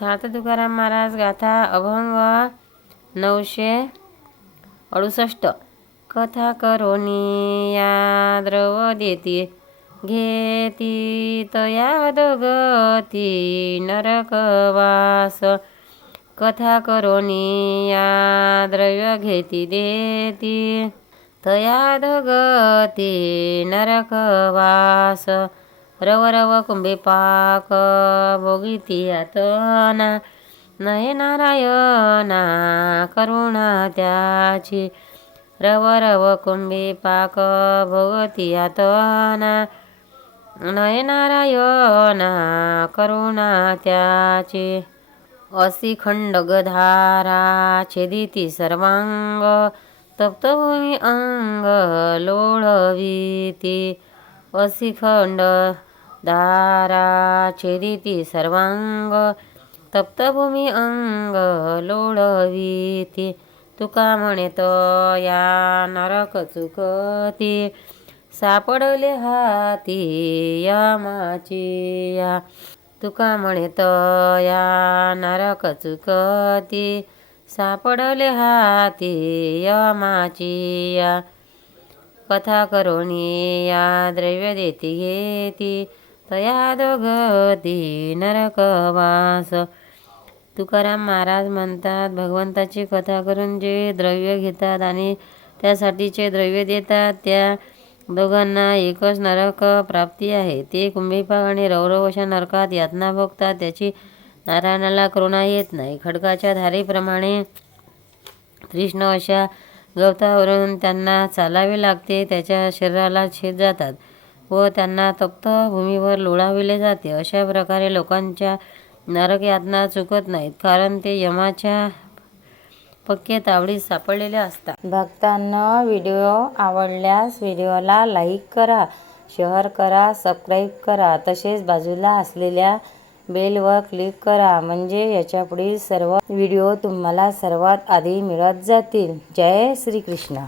सात तुकाराम महाराज गाथा अभंग 968। कथा करोनी या द्रव देती घेती तया दोगती नरकवास। कथा करोनी या द्रव्य घेती देती तया दोगती नरकवास। रव रव कुंभे पाक भोगिती यातना नये नारायणा करुणा त्याची। रव रव कुंभे पाक भोगती यातना नये नारायणा करुणा त्याची। असी खंडगधारा छेदिती सर्वांग तप्तभूमी अंग लोळविती। असी खंड धारा छेदिती सर्वांग तप्तभूमी अंग लोळविती। तुका म्हणे या नरक चुकती सापडले हाती यमाची या। तुका म्हणे या नरक चुकती सापडले हाती यमाची या। कथा करोनी या द्रव्य देती घेती तया दोगती नरकवास। तुकाराम महाराज म्हणतात, भगवंताची कथा करून जे द्रव्य घेतात आणि त्यासाठीचे द्रव्य देतात त्या दोघांना एकच नरक प्राप्ती आहे। ते कुंभीपाक आणि रौरव अशा नरकात यातना भोगतात। त्याची नारायणाला करुणा येत नाही। खडकाच्या धारेप्रमाणे तीक्ष्ण अशा गवतावरून त्यांना चालावे लागते। त्याच्या शरीराला छेद जातात व त्यांना तप्त भूमीवर लोळाविले जाते। अशा प्रकारे लोकांच्या नरक यातना चुकत नाहीत, कारण ते यमाच्या पक्के तावडीत सापडलेले असतात। भक्तांनो, व्हिडिओ आवडल्यास व्हिडिओला लाईक करा, शेअर करा, सबस्क्राईब करा, तसेच बाजूला असलेल्या बेलवर क्लिक करा, म्हणजे याच्यापुढील सर्व व्हिडिओ तुम्हाला सर्वात आधी मिळत जातील। जय श्री कृष्ण।